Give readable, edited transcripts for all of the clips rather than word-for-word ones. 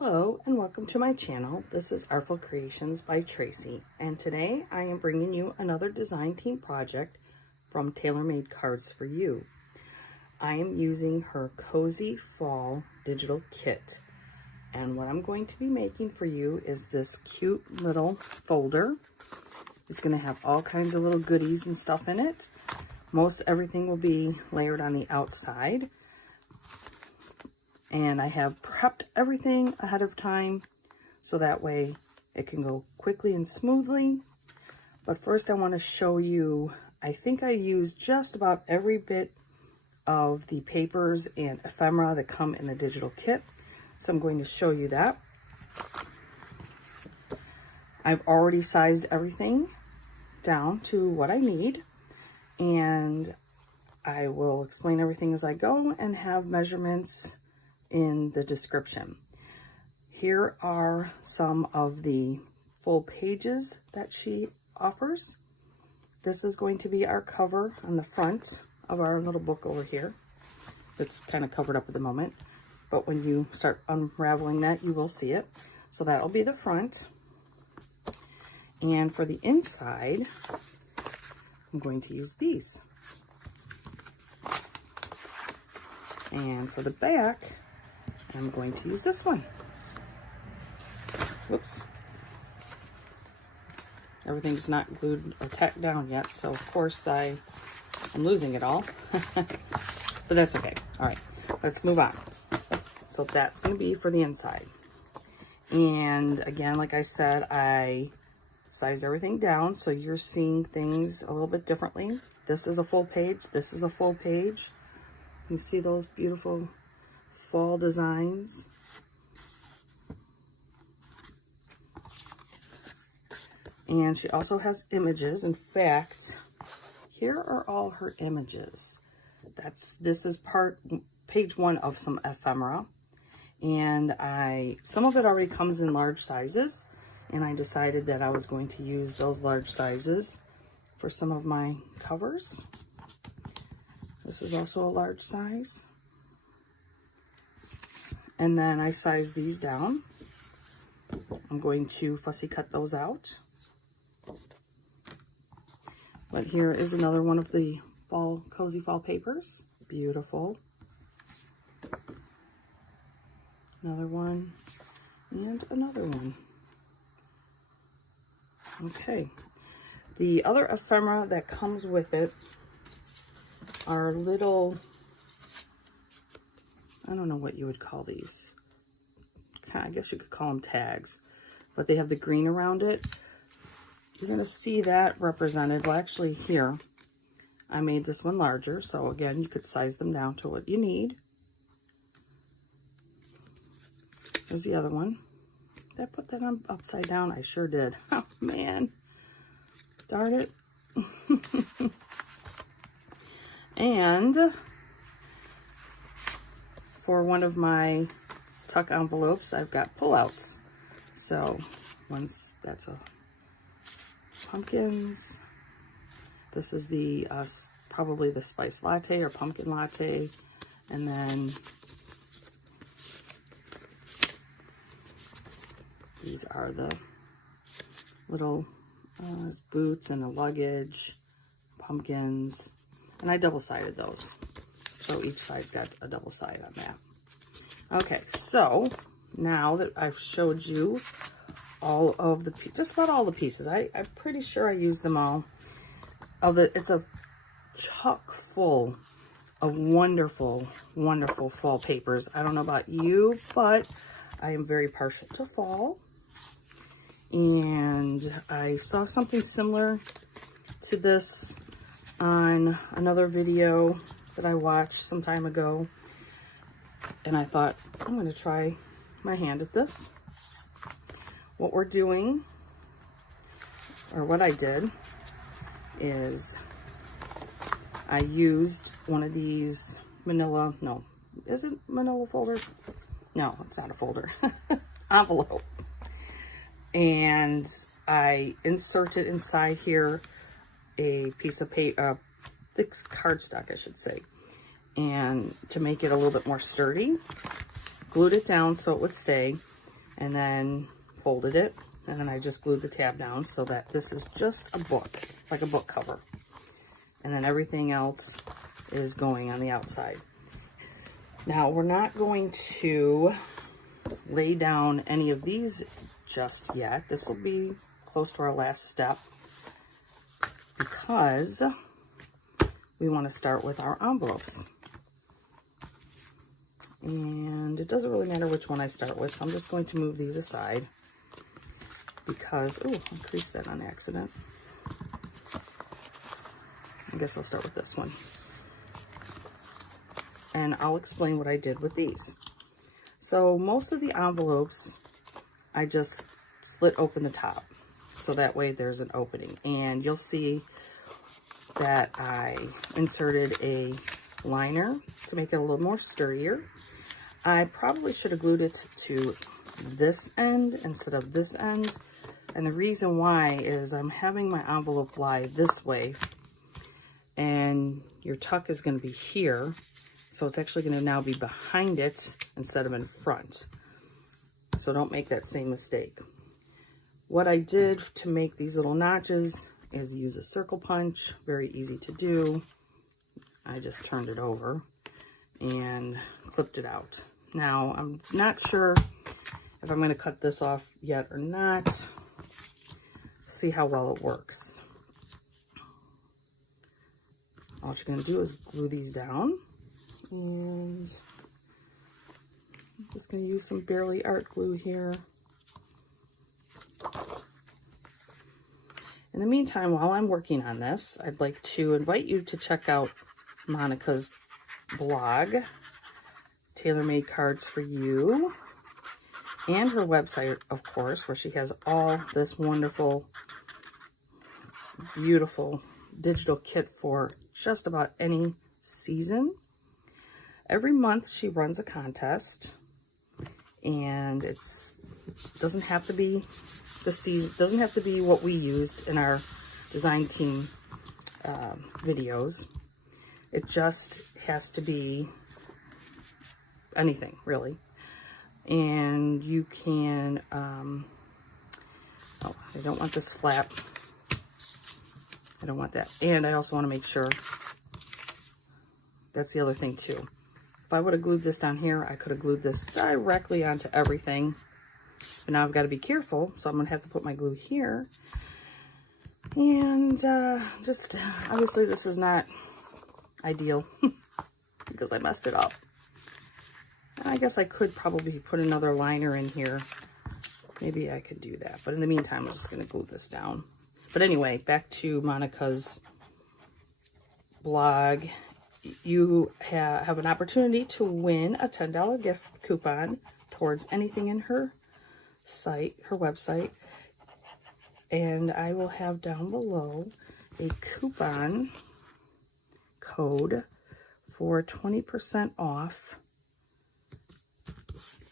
Hello and welcome to my channel. This is Artful Creations by Tracy, and today I am bringing you another design team project from TaylorMade Cards for You. I am using her Cozy Fall digital kit, and what I'm going to be making for you is this cute little folder. It's going to have all kinds of little goodies and stuff in it. Most everything will be layered on the outside. And I have prepped everything ahead of time so that way it can go quickly and smoothly. But first I want to show you, I think I used just about every bit of the papers and ephemera that come in the digital kit. So I'm going to show you that. I've already sized everything down to what I need, and I will explain everything as I go and have measurements in the description. Here are some of the full pages that she offers. This is going to be our cover on the front of our little book over here. It's kind of covered up at the moment, but when you start unraveling that, you will see it. So that'll be the front. And for the inside, I'm going to use these. And for the back, I'm going to use this one. Whoops. Everything's not glued or tacked down yet, so of course I'm losing it all. But that's okay. All right, let's move on. So that's going to be for the inside. And again, like I said, I sized everything down, so you're seeing things a little bit differently. This is a full page. This is a full page. You see those beautiful fall designs. And she also has images. In fact, here are all her images. This is page one of some ephemera, and some of it already comes in large sizes, and I decided that I was going to use those large sizes for some of my covers. This is also a large size. And then I sized these down. I'm going to fussy cut those out. But here is another one of the cozy fall papers. Beautiful. Another one and another one. Okay. The other ephemera that comes with it are little, I don't know what you would call these. I guess you could call them tags, but they have the green around it. You're going to see that represented. Well, actually here, I made this one larger. So again, you could size them down to what you need. There's the other one. Did I put that on upside down? I sure did. Oh, man. Darn it. And for one of my tuck envelopes, I've got pullouts. So once that's a pumpkins. This is the probably the spice latte or pumpkin latte, and then these are the little boots and the luggage, pumpkins, and I double-sided those. So each side's got a double side on that. Okay, so now that I've showed you all of just about all the pieces, I'm pretty sure I used them all. It's a chock full of wonderful, wonderful fall papers. I don't know about you, but I am very partial to fall. And I saw something similar to this on another video that I watched some time ago, and I thought, I'm going to try my hand at this. What we're doing, or what I did, is I used one of these manila, no, is it manila folder? No, it's not a folder, envelope. And I inserted inside here a piece of paper, thick cardstock, I should say, and to make it a little bit more sturdy, glued it down so it would stay, and then folded it, and then I just glued the tab down so that this is just a book, like a book cover. And then everything else is going on the outside. Now, we're not going to lay down any of these just yet. This will be close to our last step because we want to start with our envelopes. And it doesn't really matter which one I start with, so I'm just going to move these aside because, oh, I creased that on accident. I guess I'll start with this one. And I'll explain what I did with these. So most of the envelopes, I just slit open the top, so that way there's an opening. And you'll see that I inserted a liner to make it a little more sturdier. I probably should have glued it to this end instead of this end. And the reason why is I'm having my envelope lie this way, and your tuck is going to be here. So it's actually going to now be behind it instead of in front. So don't make that same mistake. What I did to make these little notches is use a circle punch. Very easy to do. I just turned it over and clipped it out. Now, I'm not sure if I'm going to cut this off yet or not. See how well it works. All you're going to do is glue these down. And I'm just going to use some Bearly Art glue here. In the meantime, while I'm working on this, I'd like to invite you to check out Monica's blog, Tailor Made Cards for You, and her website, of course, where she has all this wonderful, beautiful digital kit for just about any season. Every month she runs a contest, and it doesn't have to be the season, doesn't have to be what we used in our design team videos. It just has to be anything, really. And you can, oh, I don't want this flap. I don't want that. And I also want to make sure, that's the other thing too. If I would have glued this down here, I could have glued this directly onto everything. But now I've got to be careful, so I'm going to have to put my glue here. And just, obviously this is not ideal because I messed it up. And I guess I could probably put another liner in here. Maybe I could do that. But in the meantime, I'm just going to glue this down. But anyway, back to Monica's blog. You have an opportunity to win a $10 gift coupon towards anything in her site, her website. And I will have down below a coupon code for 20% off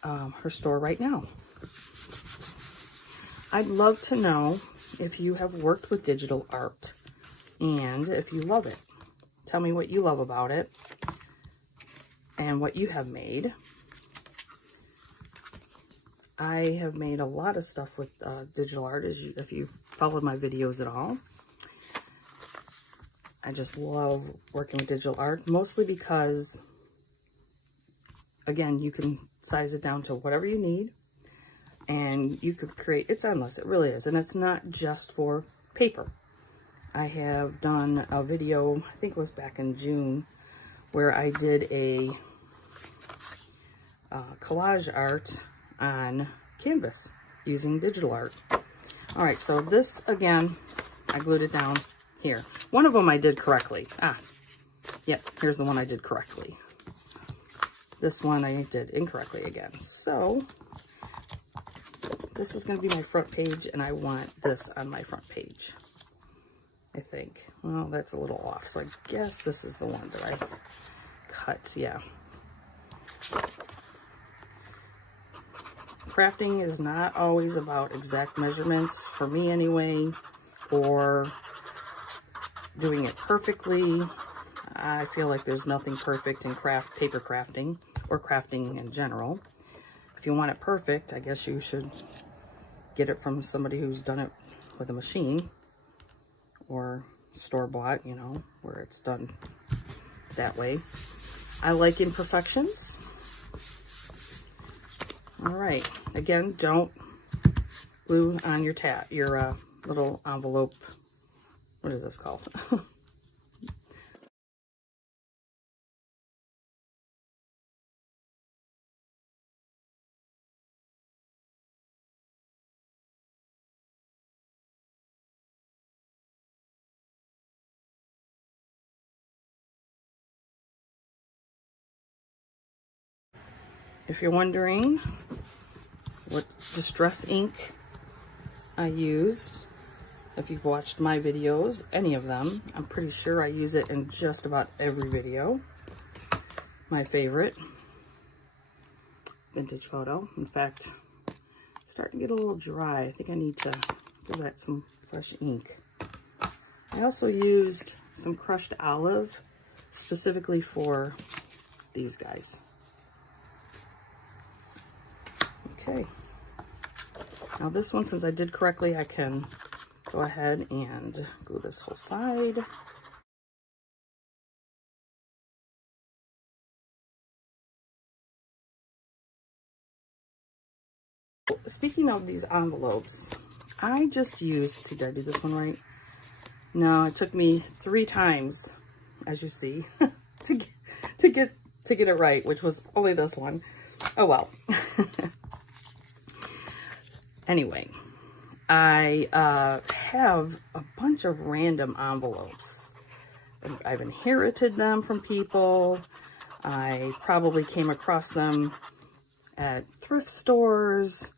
her store right now. I'd love to know if you have worked with digital art and if you love it. Tell me what you love about it and what you have made. I have made a lot of stuff with digital art, if you followed my videos at all. I just love working with digital art, mostly because, again, you can size it down to whatever you need, and you could create, it's endless, it really is, and it's not just for paper. I have done a video, I think it was back in June, where I did a collage art on canvas using digital art. All right, so this, again, I glued it down here. One of them I did correctly. Yep, here's the one I did correctly. This one I did incorrectly again. So this is going to be my front page, and I want this on my front page, I think. Well, that's a little off, so I guess this is the one that I cut. Yeah. Crafting is not always about exact measurements, for me anyway, or doing it perfectly. I feel like there's nothing perfect in paper crafting, or crafting in general. If you want it perfect, I guess you should get it from somebody who's done it with a machine, or store-bought, you know, where it's done that way. I like imperfections. All right, again, don't glue on your little envelope. What is this called? If you're wondering what distress ink I used, if you've watched my videos, any of them, I'm pretty sure I use it in just about every video. My favorite vintage photo. In fact, it's starting to get a little dry. I think I need to give that some fresh ink. I also used some crushed olive specifically for these guys. Okay. Now this one, since I did correctly, I can go ahead and glue this whole side. Speaking of these envelopes, I just used, see, did I do this one right? No, it took me 3 times, as you see, to get it right, which was only this one. Oh well. Anyway, I have a bunch of random envelopes. I've inherited them from people. I probably came across them at thrift stores,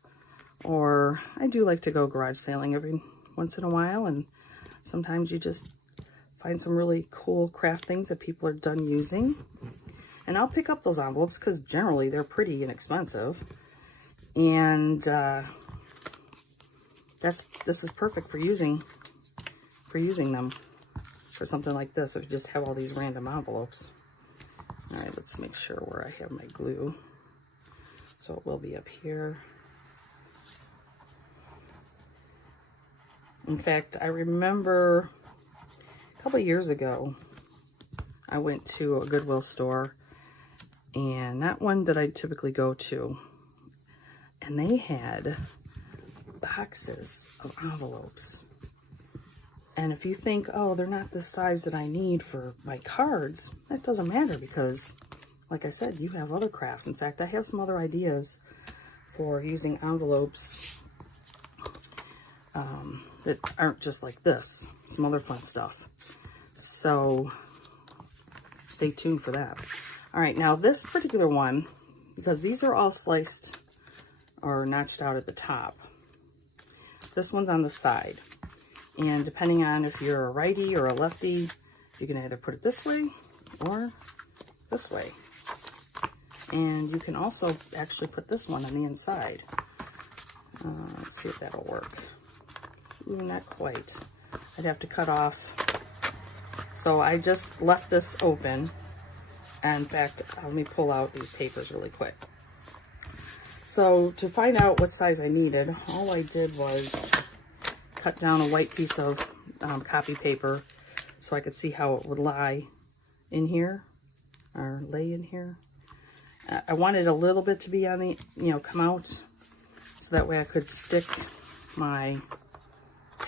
or I do like to go garage sailing every once in a while, and sometimes you just find some really cool craft things that people are done using. And I'll pick up those envelopes because generally they're pretty inexpensive. And this is perfect for using them for something like this, if you just have all these random envelopes. All right, let's make sure where I have my glue. So it will be up here. In fact, I remember a couple of years ago, I went to a Goodwill store, and that one that I typically go to, and they had boxes of envelopes. And if you think, oh, they're not the size that I need for my cards, that doesn't matter, because like I said, you have other crafts. In fact, I have some other ideas for using envelopes that aren't just like this. Some other fun stuff. So stay tuned for that. All right, now this particular one, because these are all sliced or notched out at the top, this one's on the side. And depending on if you're a righty or a lefty, you can either put it this way or this way. And you can also actually put this one on the inside. Let's see if that'll work. Ooh, not quite. I'd have to cut off. So I just left this open. And in fact, let me pull out these papers really quick. So to find out what size I needed, all I did was cut down a white piece of copy paper so I could see how it would lie in here, or lay in here. I wanted a little bit to be on the, come out, so that way I could stick my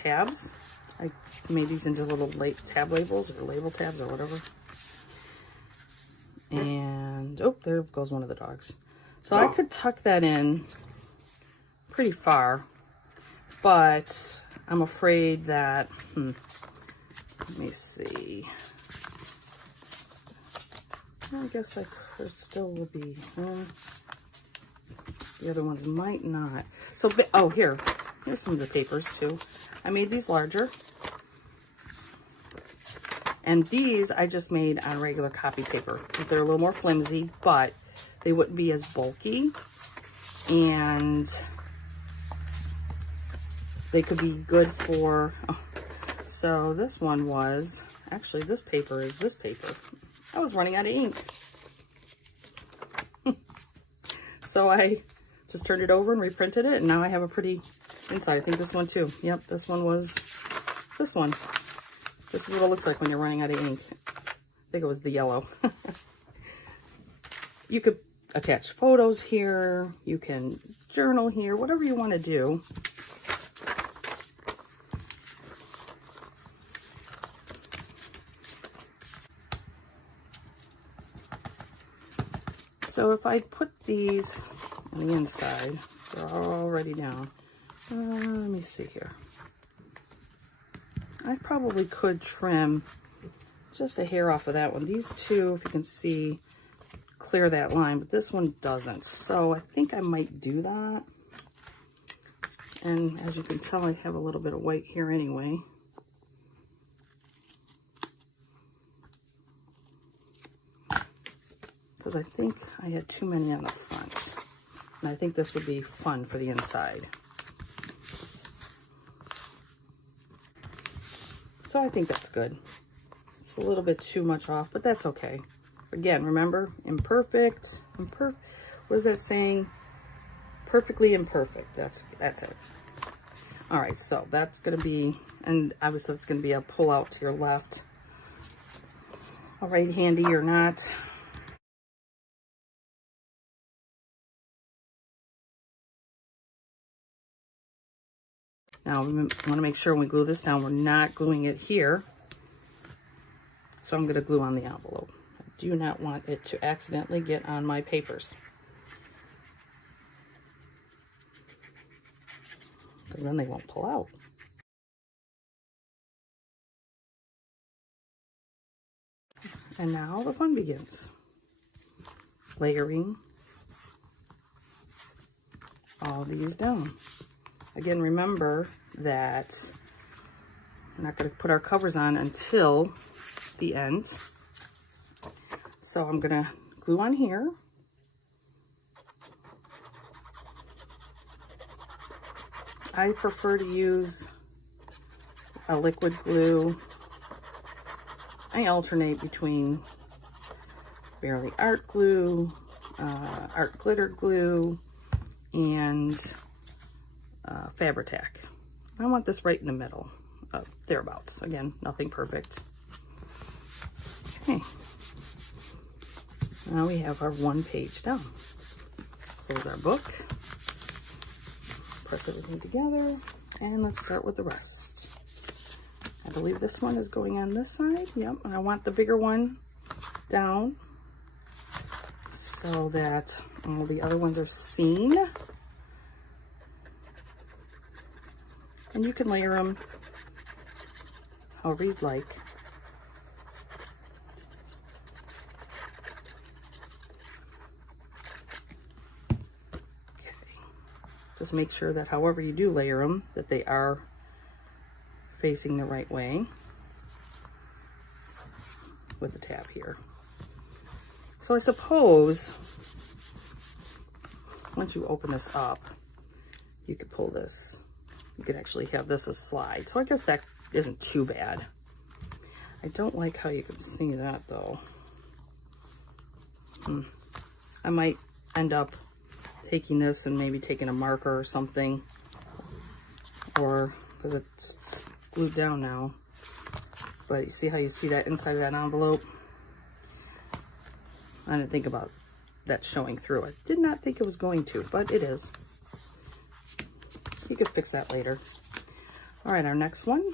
tabs. I made these into little tab labels, or label tabs, or whatever. And, oh, there goes one of the dogs. So I could tuck that in pretty far, but I'm afraid that, let me see. I guess I could still be, the other ones might not. So, oh, here's some of the papers too. I made these larger. And these I just made on regular copy paper. They're a little more flimsy, but they wouldn't be as bulky. And they could be good for, so this one was, actually this paper is this paper. I was running out of ink. So I just turned it over and reprinted it, and now I have a pretty inside. I think this one too. Yep, this one was this one. This is what it looks like when you're running out of ink. I think it was the yellow. You could attach photos here. You can journal here, whatever you want to do. So if I put these on the inside, they're already down. Let me see here. I probably could trim just a hair off of that one. These two, if you can see, clear that line, but this one doesn't. So I think I might do that. And as you can tell, I have a little bit of white here anyway. Because I think I had too many on the front. And I think this would be fun for the inside. So I think that's good. It's a little bit too much off, but that's okay. Again, remember, imperfect. What is that saying? Perfectly imperfect. That's it. All right, so that's going to be, and obviously it's going to be a pull out to your left. All right, handy or not. Now, we want to make sure when we glue this down, we're not gluing it here. So I'm going to glue on the envelope. I do not want it to accidentally get on my papers, because then they won't pull out. And now the fun begins. Layering all these down. Again, remember that we're not going to put our covers on until the end. So I'm going to glue on here. I prefer to use a liquid glue. I alternate between Bearly Art glue, Art Glitter glue, and Fabri-Tac. I want this right in the middle, thereabouts. Again, nothing perfect. Okay. Now we have our one page done. Close our book. Press everything together, and let's start with the rest. I believe this one is going on this side. Yep, and I want the bigger one down so that all the other ones are seen. And you can layer them however you'd like. Okay. Just make sure that however you do layer them, that they are facing the right way with the tab here. So I suppose once you open this up, you could pull this. You could actually have this a slide. So I guess that isn't too bad. I don't like how you can see that though. I might end up taking this and maybe taking a marker or something, or because it's glued down now. But you see how you see that inside of that envelope? I didn't think about that showing through. I did not think it was going to, but it is. You could fix that later. All right, our next one,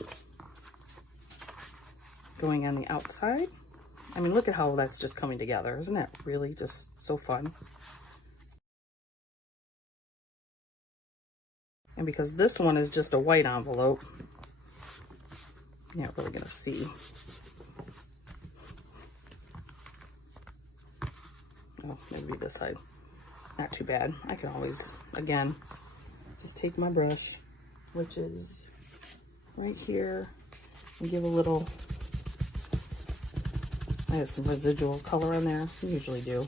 going on the outside. I mean, look at how that's just coming together. Isn't that really just so fun? And because this one is just a white envelope, you're not really gonna see. Oh, maybe this side. Not too bad. I can always, again, just take my brush, which is right here, and give a little, I have some residual color in there. I usually do.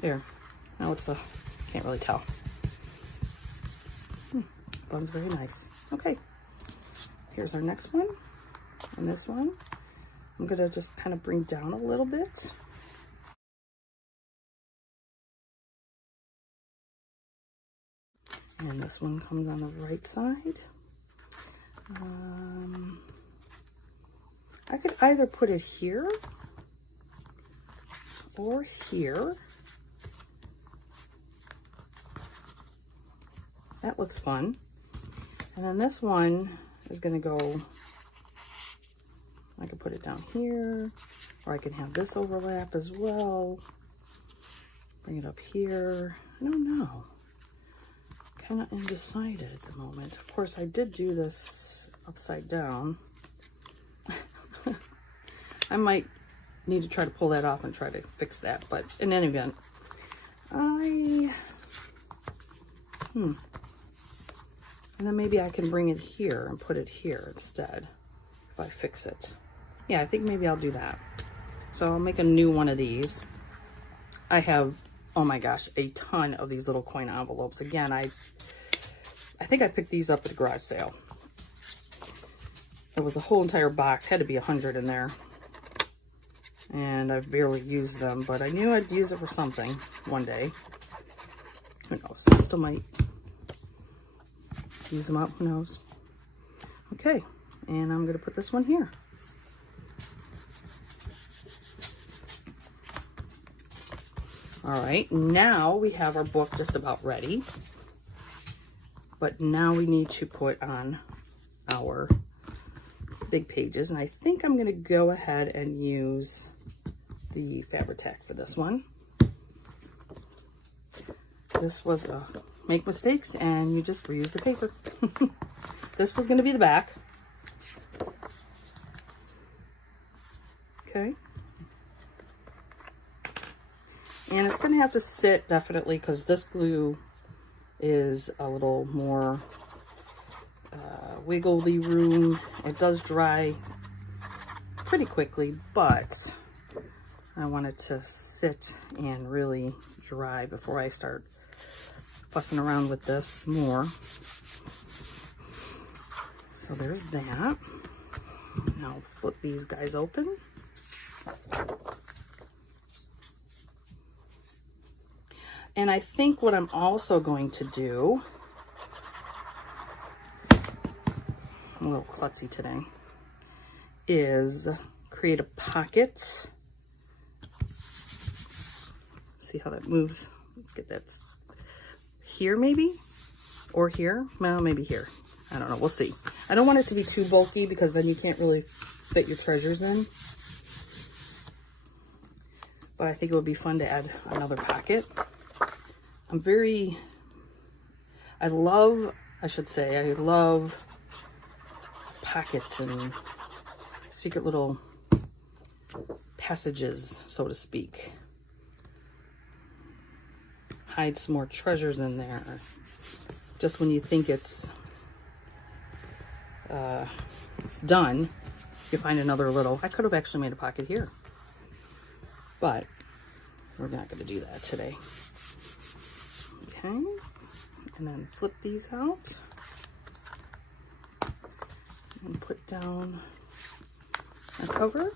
There. Now it's can't really tell. Blends very nice. Okay. Here's our next one. And this one, I'm gonna just kind of bring down a little bit. And this one comes on the right side. I could either put it here or here. That looks fun. And then this one is going to go, I could put it down here, or I can have this overlap as well. Bring it up here. I don't know. Kind of undecided at the moment. Of course, I did do this upside down. I might need to try to pull that off and try to fix that, but in any event, and then maybe I can bring it here and put it here instead if I fix it. Yeah, I think maybe I'll do that. So I'll make a new one of these. I have, oh my gosh, a ton of these little coin envelopes. Again, I think I picked these up at the garage sale. It was a whole entire box, had to be 100 in there. And I've barely used them, but I knew I'd use it for something one day. Who knows? I still might use them up, who knows? Okay, and I'm gonna put this one here. All right, now we have our book just about ready. But now we need to put on our big pages. And I think I'm gonna go ahead and use the Fabri-Tac for this one. This was a make mistakes and you just reuse the paper. This was gonna be the back. Okay. And it's gonna have to sit definitely because this glue is a little more wiggly room. It does dry pretty quickly, but I want it to sit and really dry before I start fussing around with this more. So there's that. Now flip these guys open. And I think what I'm also going to do, I'm a little klutzy today, is create a pocket. See how that moves? Let's get that here maybe, or here. Well, maybe here. I don't know. We'll see. I don't want it to be too bulky because then you can't really fit your treasures in. But I think it would be fun to add another pocket. I love pockets and secret little passages, so to speak. Hide some more treasures in there. Just when you think it's done, you find another little, I could have actually made a pocket here, but we're not going to do that today. Okay, and then flip these out and put down a cover.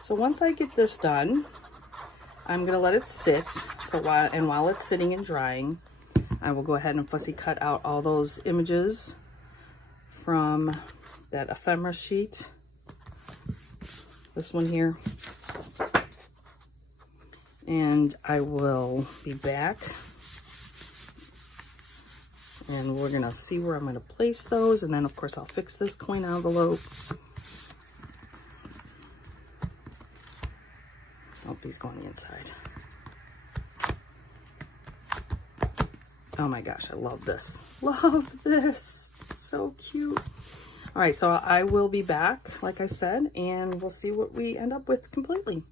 So once I get this done, I'm going to let it sit. So while it's sitting and drying, I will go ahead and fussy cut out all those images from that ephemera sheet. This one here. And I will be back and we're gonna see where I'm gonna place those, and then of course I'll fix this coin envelope. Oh, he's going inside. Oh my gosh, I love this. Love this. So cute. All right, so I will be back, like I said, and we'll see what we end up with completely.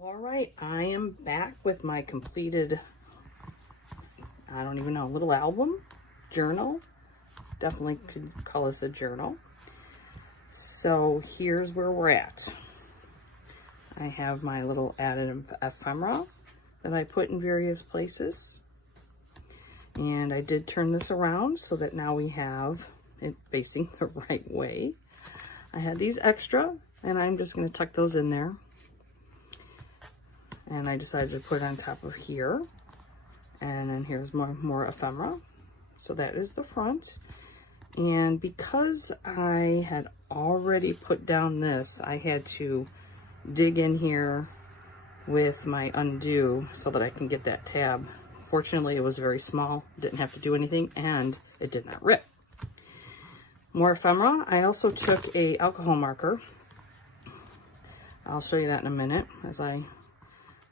All right, I am back with my completed, I don't even know, little album, journal. Definitely could call this a journal. So here's where we're at. I have my little added ephemera that I put in various places. And I did turn this around so that now we have it facing the right way. I had these extra, and I'm just going to tuck those in there. And I decided to put it on top of here. And then here's more ephemera. So that is the front. And because I had already put down this, I had to dig in here with my undo so that I can get that tab. Fortunately, it was very small, didn't have to do anything, and it did not rip. More ephemera. I also took a alcohol marker. I'll show you that in a minute as I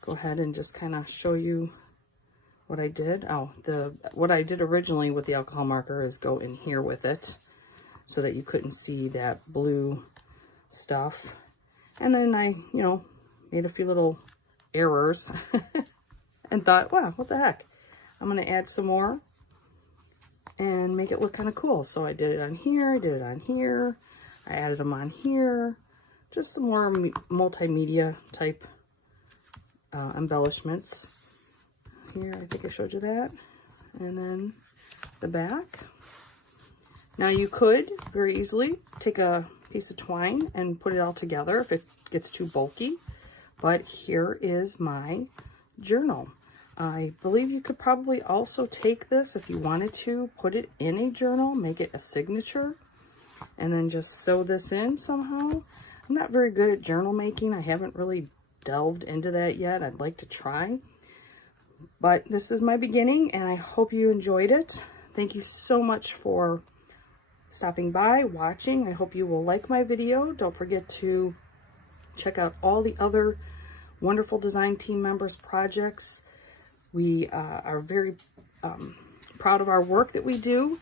go ahead and just kind of show you what I did. Oh, what I did originally with the alcohol marker is go in here with it so that you couldn't see that blue stuff. And then I, made a few little errors and thought, wow, what the heck? I'm going to add some more and make it look kind of cool. So I did it on here, I did it on here, I added them on here. Just some more multimedia type embellishments. Here, I think I showed you that. And then the back. Now you could very easily take a piece of twine and put it all together if it gets too bulky. But here is my journal. I believe you could probably also take this if you wanted to, put it in a journal, make it a signature, and then just sew this in somehow. I'm not very good at journal making. I haven't really delved into that yet. I'd like to try. But this is my beginning, and I hope you enjoyed it. Thank you so much for stopping by, watching. I hope you will like my video. Don't forget to check out all the other wonderful design team members' projects. We are very proud of our work that we do,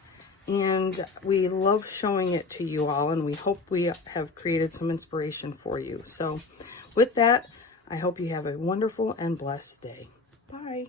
and we love showing it to you all, and we hope we have created some inspiration for you. So with that, I hope you have a wonderful and blessed day. Bye.